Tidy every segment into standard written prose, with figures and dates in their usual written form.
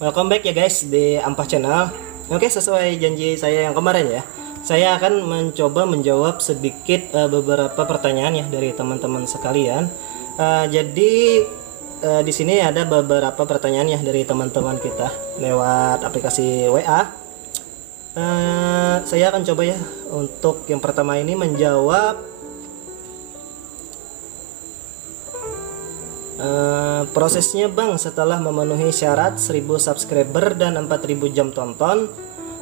Welcome back ya guys di Ampah Channel. Oke, sesuai janji saya yang kemarin ya, saya akan mencoba menjawab sedikit beberapa pertanyaan ya dari teman-teman sekalian. Di sini ada beberapa pertanyaan ya dari teman-teman kita lewat aplikasi WA. Saya akan coba ya untuk yang pertama ini menjawab prosesnya Bang, setelah memenuhi syarat 1000 subscriber dan 4000 jam tonton,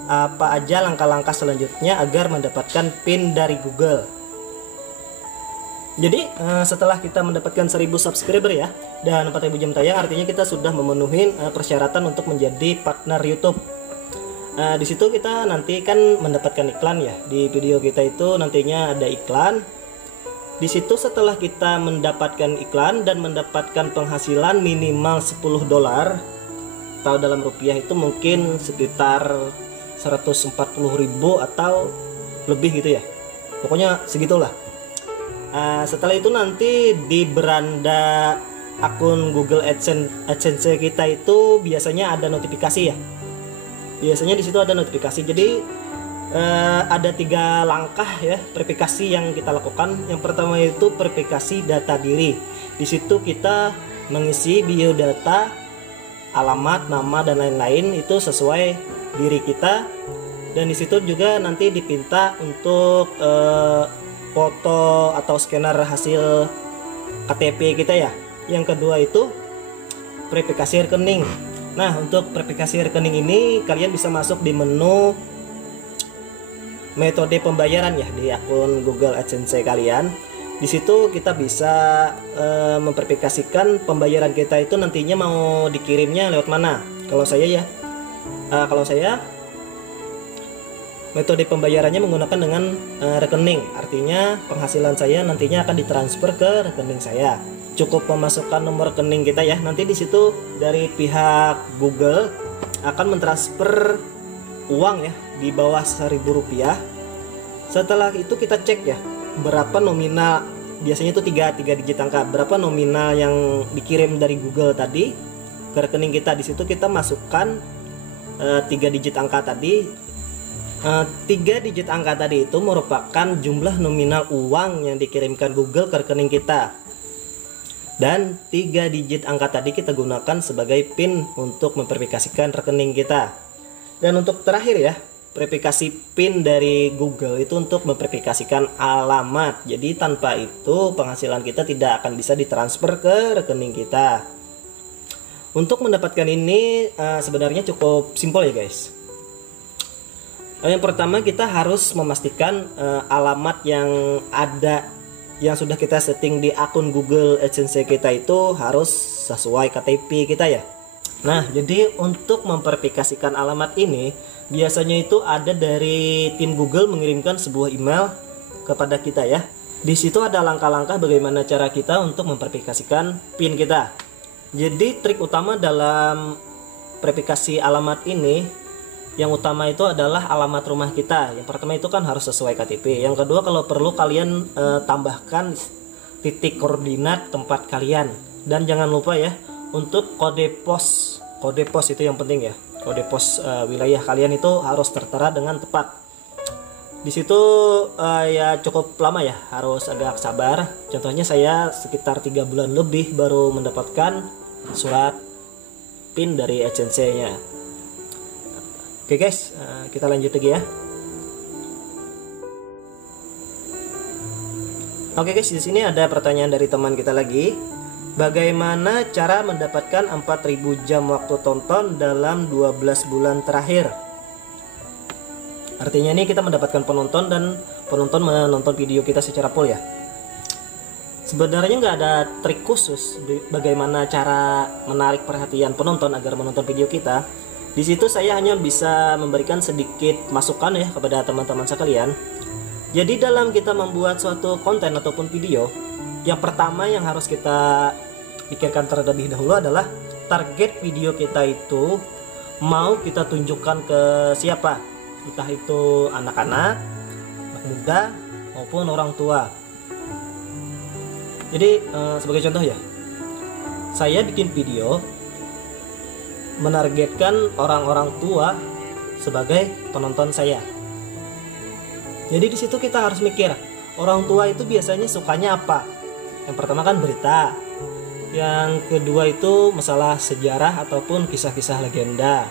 apa aja langkah-langkah selanjutnya agar mendapatkan PIN dari Google. Jadi setelah kita mendapatkan 1000 subscriber ya dan 4000 jam tayang, artinya kita sudah memenuhi persyaratan untuk menjadi partner YouTube. Di situ kita nanti kan mendapatkan iklan ya, di video kita itu nantinya ada iklan. Di situ setelah kita mendapatkan iklan dan mendapatkan penghasilan minimal $10 atau dalam rupiah itu mungkin sekitar 140.000 atau lebih gitu ya, pokoknya segitulah. Setelah itu nanti di beranda akun Google AdSense kita itu biasanya ada notifikasi ya, biasanya di situ ada notifikasi. Jadi ada 3 langkah ya verifikasi yang kita lakukan. Yang pertama itu verifikasi data diri. Di situ kita mengisi biodata, alamat, nama dan lain-lain itu sesuai diri kita. Dan di situ juga nanti dipinta untuk foto atau scanner hasil KTP kita ya. Yang kedua itu verifikasi rekening. Nah, untuk verifikasi rekening ini kalian bisa masuk di menu metode pembayaran ya di akun Google AdSense kalian. Di situ kita bisa memverifikasikan pembayaran kita itu nantinya mau dikirimnya lewat mana. Kalau saya metode pembayarannya menggunakan dengan rekening. Artinya penghasilan saya nantinya akan ditransfer ke rekening saya. Cukup memasukkan nomor rekening kita ya. Nanti di situ dari pihak Google akan mentransfer uang ya di bawah Rp1.000. Setelah itu kita cek ya berapa nominal, biasanya itu 3 digit angka, berapa nominal yang dikirim dari Google tadi ke rekening kita. Di situ kita masukkan 3 digit angka tadi. 3 digit angka tadi itu merupakan jumlah nominal uang yang dikirimkan Google ke rekening kita. Dan 3 digit angka tadi kita gunakan sebagai PIN untuk memverifikasikan rekening kita. Dan untuk terakhir ya, verifikasi PIN dari Google itu untuk memverifikasikan alamat. Jadi tanpa itu penghasilan kita tidak akan bisa ditransfer ke rekening kita. Untuk mendapatkan ini sebenarnya cukup simpel ya guys. Yang pertama kita harus memastikan alamat yang ada, yang sudah kita setting di akun Google AdSense kita itu harus sesuai KTP kita ya. Nah, jadi untuk memverifikasikan alamat ini biasanya itu ada dari tim Google mengirimkan sebuah email kepada kita ya. Di situ ada langkah-langkah bagaimana cara kita untuk memverifikasikan PIN kita. Jadi trik utama dalam verifikasi alamat ini, yang utama itu adalah alamat rumah kita. Yang pertama itu kan harus sesuai KTP. Yang kedua kalau perlu kalian tambahkan titik koordinat tempat kalian. Dan jangan lupa ya untuk kode pos itu yang penting ya. Kode pos wilayah kalian itu harus tertera dengan tepat. Di situ ya cukup lama ya, harus agak sabar. Contohnya saya sekitar 3 bulan lebih baru mendapatkan surat PIN dari AdSense-nya. Oke guys, kita lanjut lagi ya. Oke guys, di sini ada pertanyaan dari teman kita lagi. Bagaimana cara mendapatkan 4000 jam waktu tonton dalam 12 bulan terakhir? Artinya ini kita mendapatkan penonton dan penonton menonton video kita secara full ya. Sebenarnya nggak ada trik khusus bagaimana cara menarik perhatian penonton agar menonton video kita. Di situ saya hanya bisa memberikan sedikit masukan ya kepada teman-teman sekalian. Jadi dalam kita membuat suatu konten ataupun video, yang pertama yang harus kita pikirkan terlebih dahulu adalah target video kita itu mau kita tunjukkan ke siapa, entah itu anak-anak, anak muda maupun orang tua. Jadi sebagai contoh ya, saya bikin video menargetkan orang-orang tua sebagai penonton saya. Jadi di situ kita harus mikir, orang tua itu biasanya sukanya apa? Yang pertama kan berita. Yang kedua itu masalah sejarah ataupun kisah-kisah legenda.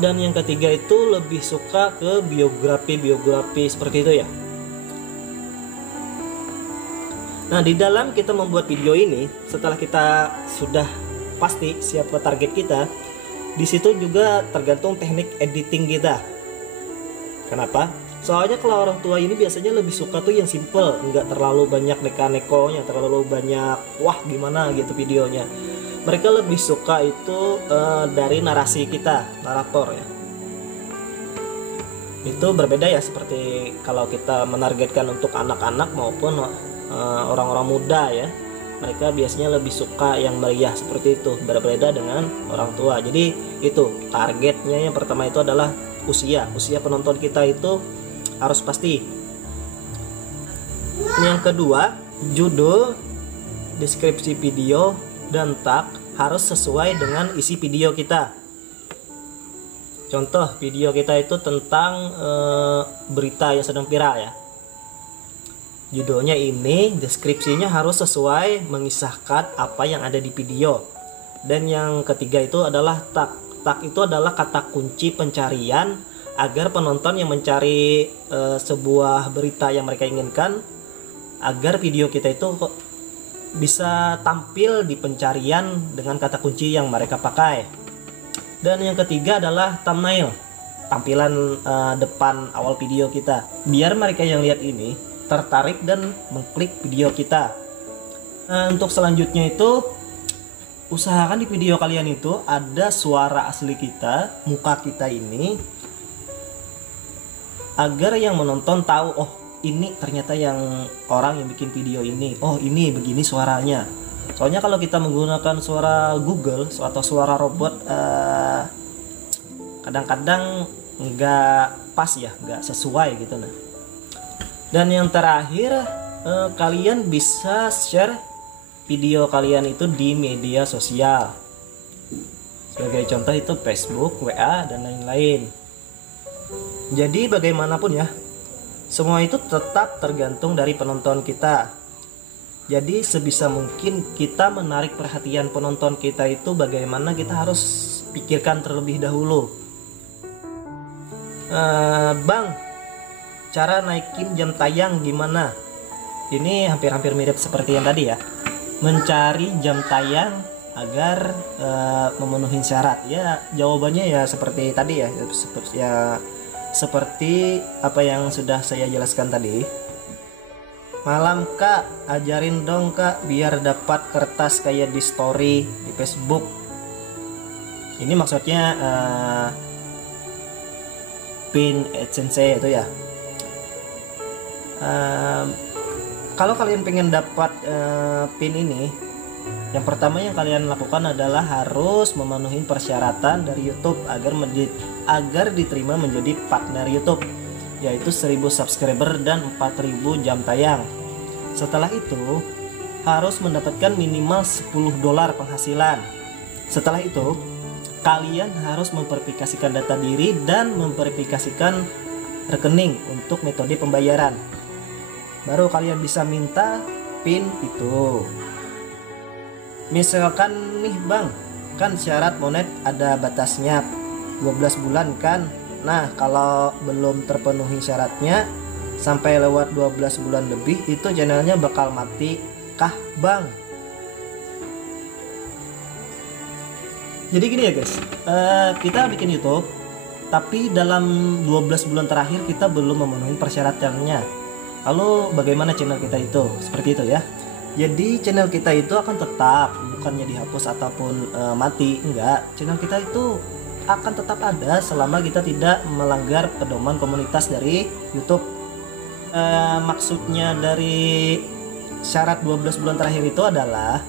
Dan yang ketiga itu lebih suka ke biografi seperti itu ya. Nah, di dalam kita membuat video ini, setelah kita sudah pasti siap ke target kita, di situ juga tergantung teknik editing kita. Kenapa? Soalnya kalau orang tua ini biasanya lebih suka tuh yang simple, nggak terlalu banyak neko-nekonya, terlalu banyak wah gimana gitu videonya. Mereka lebih suka itu dari narasi kita, narator ya. Itu berbeda ya, seperti kalau kita menargetkan untuk anak-anak maupun orang-orang muda ya. Mereka biasanya lebih suka yang meriah seperti itu, berbeda dengan orang tua. Jadi itu targetnya, yang pertama itu adalah usia penonton kita itu harus pasti. Yang kedua, judul, deskripsi video, dan tag harus sesuai dengan isi video kita. Contoh video kita itu tentang berita yang sedang viral ya. Judulnya ini, deskripsinya harus sesuai mengisahkan apa yang ada di video. Dan yang ketiga itu adalah tag. Tag itu adalah kata kunci pencarian agar penonton yang mencari sebuah berita yang mereka inginkan, agar video kita itu bisa tampil di pencarian dengan kata kunci yang mereka pakai. Dan yang ketiga adalah thumbnail, tampilan depan awal video kita, biar mereka yang lihat ini tertarik dan mengklik video kita. Untuk selanjutnya itu, usahakan di video kalian itu ada suara asli kita, muka kita ini, agar yang menonton tahu, oh ini ternyata yang orang yang bikin video ini, oh ini begini suaranya. Soalnya kalau kita menggunakan suara Google atau suara robot, kadang-kadang nggak pas ya, nggak sesuai gitu. Nah, dan yang terakhir, kalian bisa share video kalian itu di media sosial. Sebagai contoh itu Facebook, WA, dan lain-lain. Jadi bagaimanapun ya, semua itu tetap tergantung dari penonton kita. Jadi sebisa mungkin kita menarik perhatian penonton kita itu bagaimana, kita harus pikirkan terlebih dahulu. Bang, cara naikin jam tayang gimana? Ini hampir-hampir mirip seperti yang tadi ya. Mencari jam tayang agar memenuhi syarat. Ya, jawabannya ya seperti tadi ya. Seperti apa yang sudah saya jelaskan tadi. Malam kak, ajarin dong kak biar dapat kertas kayak di story di Facebook. Ini maksudnya pin AdSense itu ya. Kalau kalian pengen dapat pin ini, yang pertama yang kalian lakukan adalah harus memenuhi persyaratan dari YouTube agar diterima menjadi partner YouTube, yaitu 1000 subscriber dan 4000 jam tayang. Setelah itu harus mendapatkan minimal $10 penghasilan. Setelah itu kalian harus memverifikasikan data diri dan memverifikasikan rekening untuk metode pembayaran. Baru kalian bisa minta pin itu. Misalkan nih bang, kan syarat monet ada batasnya 12 bulan kan. Nah kalau belum terpenuhi syaratnya sampai lewat 12 bulan lebih, itu channelnya bakal mati kah bang? Jadi gini ya guys, kita bikin YouTube tapi dalam 12 bulan terakhir kita belum memenuhi persyaratannya. Lalu bagaimana channel kita itu? Seperti itu ya. Jadi channel kita itu akan tetap, bukannya dihapus ataupun mati, enggak. Channel kita itu akan tetap ada selama kita tidak melanggar pedoman komunitas dari YouTube. Maksudnya dari syarat 12 bulan terakhir itu adalah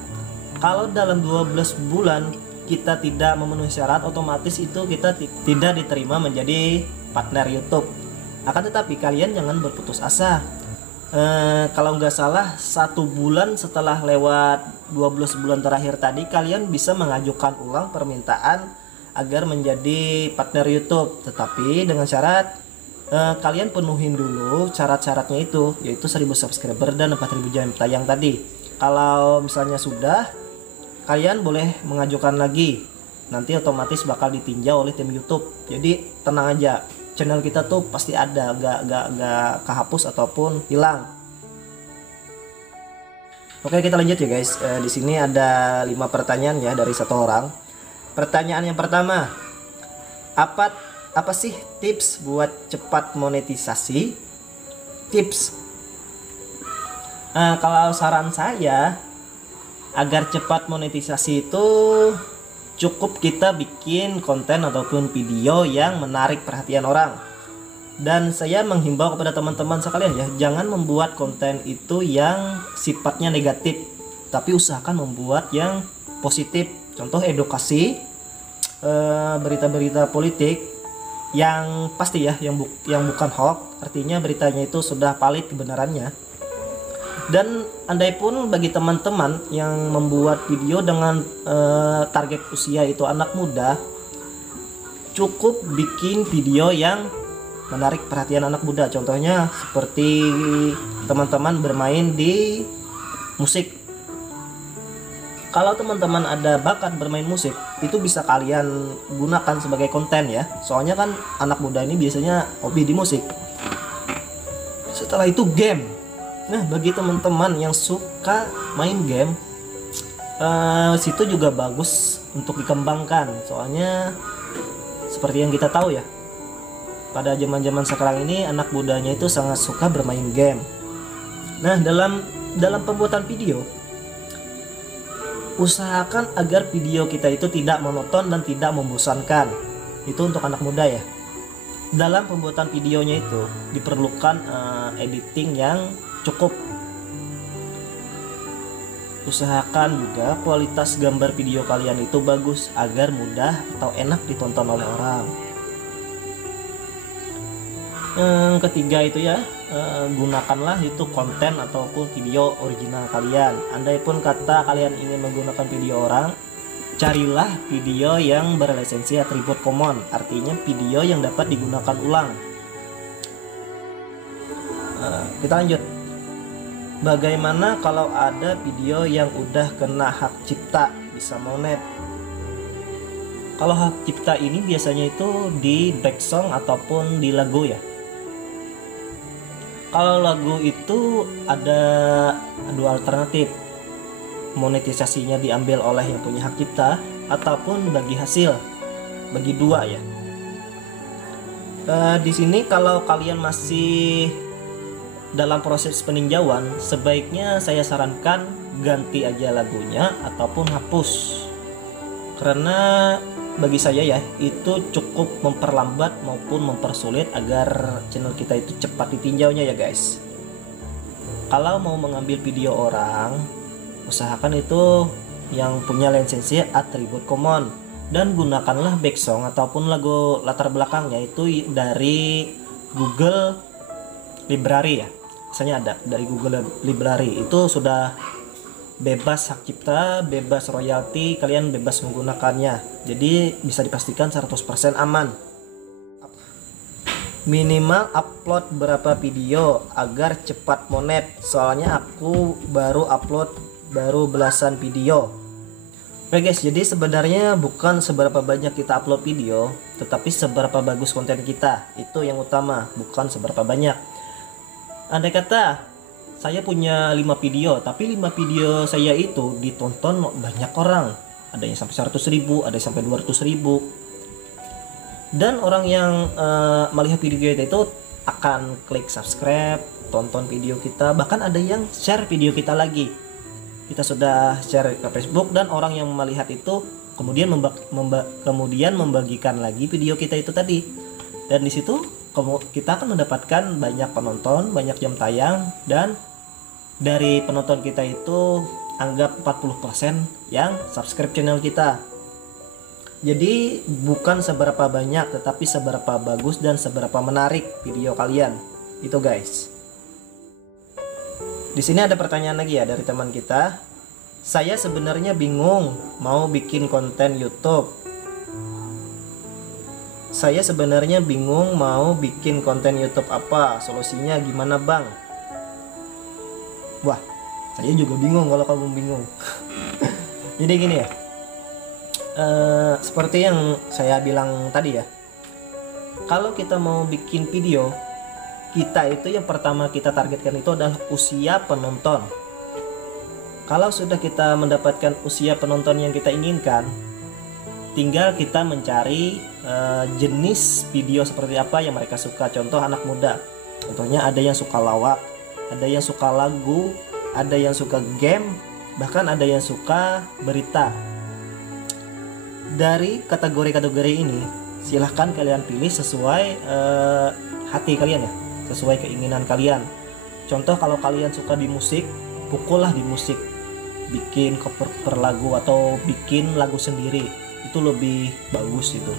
kalau dalam 12 bulan kita tidak memenuhi syarat, otomatis itu kita tidak diterima menjadi partner YouTube. Akan tetapi kalian jangan berputus asa. Kalau nggak salah 1 bulan setelah lewat 12 bulan terakhir tadi, kalian bisa mengajukan ulang permintaan agar menjadi partner YouTube, tetapi dengan syarat kalian penuhin dulu syarat-syaratnya itu, yaitu 1000 subscriber dan 4000 jam tayang tadi. Kalau misalnya sudah, kalian boleh mengajukan lagi, nanti otomatis bakal ditinjau oleh tim YouTube. Jadi tenang aja, channel kita tuh pasti ada, gak kehapus ataupun hilang. Oke, kita lanjut ya guys. Di sini ada 5 pertanyaan ya dari 1 orang. Pertanyaan yang pertama, apa sih tips buat cepat monetisasi? Tips, kalau saran saya agar cepat monetisasi itu cukup kita bikin konten ataupun video yang menarik perhatian orang. Dan saya menghimbau kepada teman-teman sekalian ya, jangan membuat konten itu yang sifatnya negatif, tapi usahakan membuat yang positif. Contoh edukasi, berita-berita politik yang pasti ya, yang bukan hoax, artinya beritanya itu sudah valid kebenarannya. Dan andai pun bagi teman-teman yang membuat video dengan target usia itu anak muda, cukup bikin video yang menarik perhatian anak muda. Contohnya seperti teman-teman bermain di musik. Kalau teman-teman ada bakat bermain musik, itu bisa kalian gunakan sebagai konten ya. Soalnya kan anak muda ini biasanya hobi di musik. Setelah itu game. Nah, bagi teman-teman yang suka main game, situ juga bagus untuk dikembangkan. Soalnya seperti yang kita tahu ya, pada zaman-zaman sekarang ini anak mudanya itu sangat suka bermain game. Nah, dalam pembuatan video, usahakan agar video kita itu tidak monoton dan tidak membosankan. Itu untuk anak muda ya. Dalam pembuatan videonya itu diperlukan editing yang cukup. Usahakan juga kualitas gambar video kalian itu bagus agar mudah atau enak ditonton oleh orang. Yang ketiga itu ya, gunakanlah itu konten ataupun video original kalian. Andai pun kata kalian ingin menggunakan video orang, carilah video yang berlisensi atribut common, artinya video yang dapat digunakan ulang. Kita lanjut. Bagaimana kalau ada video yang udah kena hak cipta, bisa monet? Kalau hak cipta ini biasanya itu di back song ataupun di lagu ya. Kalau lagu itu ada 2 alternatif, monetisasinya diambil oleh yang punya hak cipta ataupun bagi hasil, bagi 2 ya. Di sini kalau kalian masih dalam proses peninjauan, sebaiknya saya sarankan ganti aja lagunya ataupun hapus, karena bagi saya ya itu cukup memperlambat maupun mempersulit agar channel kita itu cepat ditinjaunya ya guys. Kalau mau mengambil video orang, usahakan itu yang punya lisensi atribut common, dan gunakanlah back song ataupun lagu latar belakangnya itu dari Google Library ya. Misalnya ada dari Google Library, itu sudah bebas hak cipta, bebas royalti, kalian bebas menggunakannya. Jadi bisa dipastikan 100% aman. Minimal upload berapa video agar cepat monet? Soalnya aku baru upload belasan video. Oke guys, jadi sebenarnya bukan seberapa banyak kita upload video, tetapi seberapa bagus konten kita. Itu yang utama, bukan seberapa banyak. Andai kata saya punya 5 video, tapi 5 video saya itu ditonton banyak orang. Ada yang sampai 100.000, ada yang sampai 200.000. Dan orang yang melihat video kita itu akan klik subscribe, tonton video kita, bahkan ada yang share video kita lagi. Kita sudah share ke Facebook dan orang yang melihat itu kemudian kemudian membagikan lagi video kita itu tadi. Dan di situ kita akan mendapatkan banyak penonton, banyak jam tayang, dan dari penonton kita itu anggap 40% yang subscribe channel kita. Jadi bukan seberapa banyak, tetapi seberapa bagus dan seberapa menarik video kalian. Itu guys. Di sini ada pertanyaan lagi ya dari teman kita. Saya sebenarnya bingung mau bikin konten YouTube. Saya sebenarnya bingung mau bikin konten YouTube apa? Solusinya gimana, Bang? Wah, saya juga bingung kalau kamu bingung. Jadi gini ya. Seperti yang saya bilang tadi ya. Kalau kita mau bikin video, kita itu yang pertama kita targetkan itu adalah usia penonton. Kalau sudah kita mendapatkan usia penonton yang kita inginkan, tinggal kita mencari jenis video seperti apa yang mereka suka. Contoh anak muda, contohnya ada yang suka lawak, ada yang suka lagu, ada yang suka game, bahkan ada yang suka berita. Dari kategori-kategori ini silahkan kalian pilih sesuai hati kalian ya, sesuai keinginan kalian. Contoh kalau kalian suka di musik, pukullah di musik, bikin cover lagu atau bikin lagu sendiri, itu lebih bagus itu.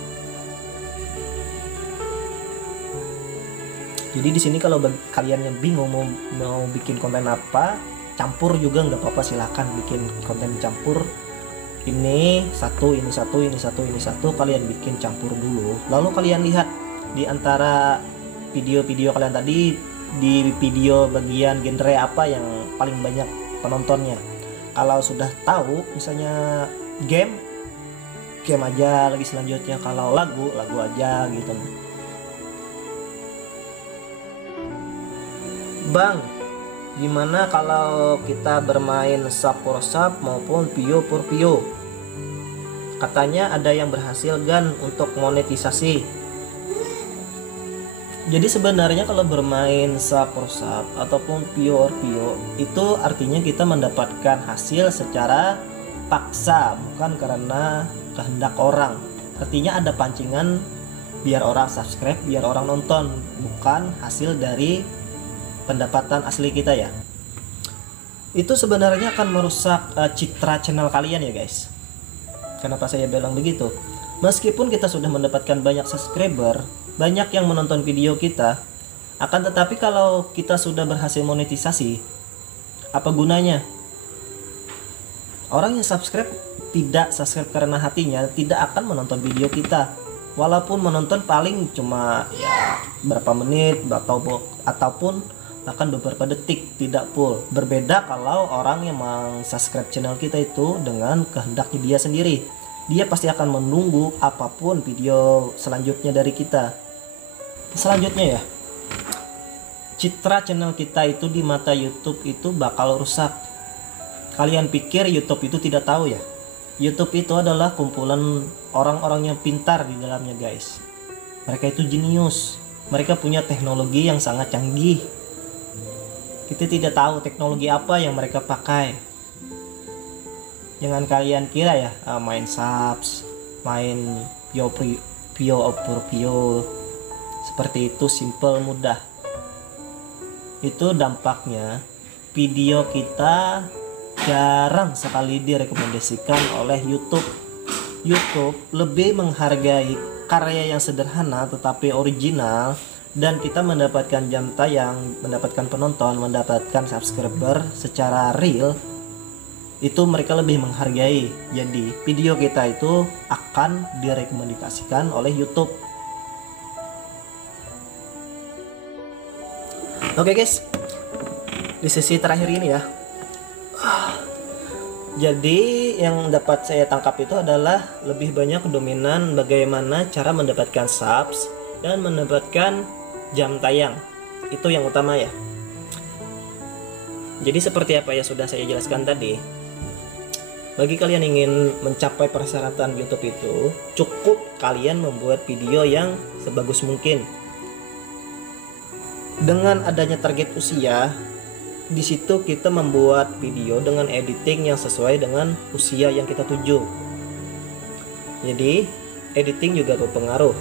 Jadi di sini kalau kalian yang bingung mau bikin konten apa, campur juga nggak apa-apa, silahkan bikin konten campur. Ini satu, ini satu, ini satu, ini satu, kalian bikin campur dulu. Lalu kalian lihat di antara video-video kalian tadi, di video bagian genre apa yang paling banyak penontonnya. Kalau sudah tahu misalnya game aja lagi selanjutnya, kalau lagu aja gitu. Bang, gimana kalau kita bermain sub for sub maupun view for view? Katanya ada yang berhasil gan untuk monetisasi. Jadi sebenarnya kalau bermain sub for sub ataupun view for view, itu artinya kita mendapatkan hasil secara paksa, bukan karena kehendak orang. Artinya ada pancingan biar orang subscribe, biar orang nonton, bukan hasil dari pendapatan asli kita ya. Itu sebenarnya akan merusak citra channel kalian ya guys. Kenapa saya bilang begitu? Meskipun kita sudah mendapatkan banyak subscriber, banyak yang menonton video kita, akan tetapi kalau kita sudah berhasil monetisasi, apa gunanya? Orang yang tidak subscribe karena hatinya tidak akan menonton video kita. Walaupun menonton paling cuma ya berapa menit ataupun bahkan beberapa detik, tidak full. Berbeda kalau orang yang subscribe channel kita itu dengan kehendak dia sendiri. Dia pasti akan menunggu apapun video selanjutnya dari kita. Selanjutnya ya, citra channel kita itu di mata YouTube itu bakal rusak. Kalian pikir YouTube itu tidak tahu ya? YouTube itu adalah kumpulan orang-orang yang pintar di dalamnya guys. Mereka itu jenius. Mereka punya teknologi yang sangat canggih. Kita tidak tahu teknologi apa yang mereka pakai. Jangan kalian kira ya main subs, main view over view seperti itu simple mudah. Itu dampaknya video kita jarang sekali direkomendasikan oleh YouTube. YouTube lebih menghargai karya yang sederhana tetapi original, dan kita mendapatkan jam tayang, mendapatkan penonton, mendapatkan subscriber secara real, itu mereka lebih menghargai. Jadi video kita itu akan direkomendasikan oleh YouTube. Oke guys, di sesi terakhir ini ya, jadi yang dapat saya tangkap itu adalah lebih banyak dominan bagaimana cara mendapatkan subs dan mendapatkan jam tayang. Itu yang utama ya. Jadi seperti apa ya sudah saya jelaskan tadi. Bagi kalian ingin mencapai persyaratan YouTube itu, cukup kalian membuat video yang sebagus mungkin. Dengan adanya target usia, di situ kita membuat video dengan editing yang sesuai dengan usia yang kita tuju. Jadi editing juga berpengaruh.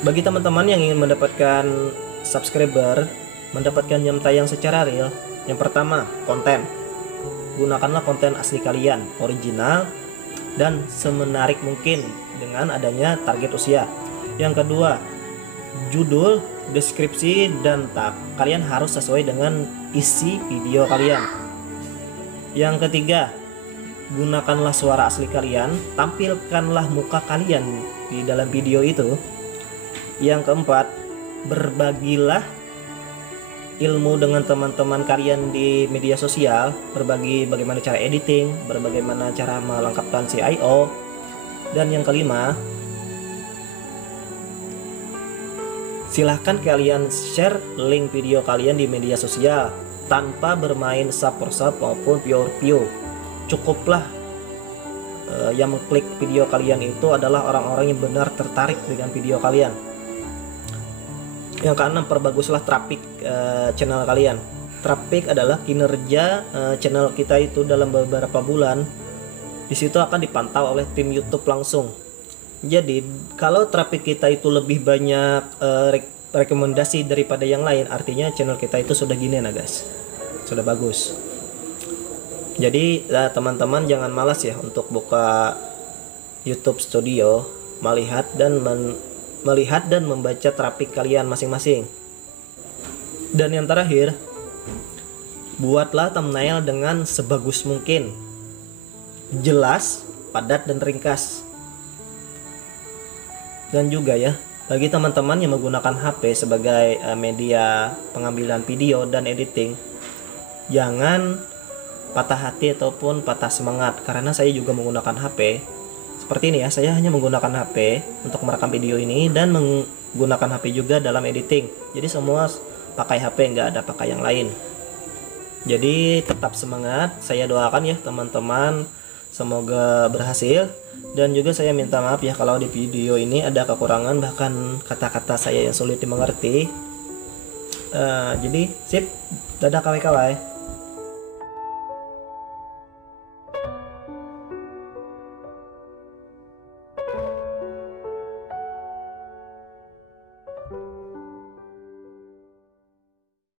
Bagi teman-teman yang ingin mendapatkan subscriber, mendapatkan jam tayang secara real, yang pertama konten. Gunakanlah konten asli kalian, original dan semenarik mungkin dengan adanya target usia. Yang kedua, judul deskripsi dan tag. Kalian harus sesuai dengan isi video kalian. Yang ketiga, gunakanlah suara asli kalian, tampilkanlah muka kalian di dalam video itu. Yang keempat, berbagilah ilmu dengan teman-teman kalian di media sosial, berbagi bagaimana cara editing, bagaimana cara melengkapkan CIO. Dan yang kelima, silahkan kalian share link video kalian di media sosial tanpa bermain sub maupun pure. Cukuplah yang mengklik video kalian itu adalah orang-orang yang benar tertarik dengan video kalian. Yang keenam, perbaguslah traffic channel kalian. Traffic adalah kinerja channel kita itu dalam beberapa bulan. Di situ akan dipantau oleh tim YouTube langsung. Jadi kalau traffic kita itu lebih banyak rekomendasi daripada yang lain, artinya channel kita itu sudah gini nah guys, sudah bagus. Jadi teman-teman jangan malas ya untuk buka YouTube Studio, melihat dan membaca traffic kalian masing-masing. Dan yang terakhir, buatlah thumbnail dengan sebagus mungkin, jelas, padat dan ringkas. Dan juga ya, bagi teman-teman yang menggunakan HP sebagai media pengambilan video dan editing, jangan patah hati ataupun patah semangat, karena saya juga menggunakan HP seperti ini ya. Saya hanya menggunakan HP untuk merekam video ini dan menggunakan HP juga dalam editing. Jadi semua pakai HP, nggak ada pakai yang lain. Jadi tetap semangat. Saya doakan ya teman-teman, semoga berhasil. Dan juga saya minta maaf ya kalau di video ini ada kekurangan, bahkan kata-kata saya yang sulit dimengerti. Jadi sip, dadah kawan-kawan.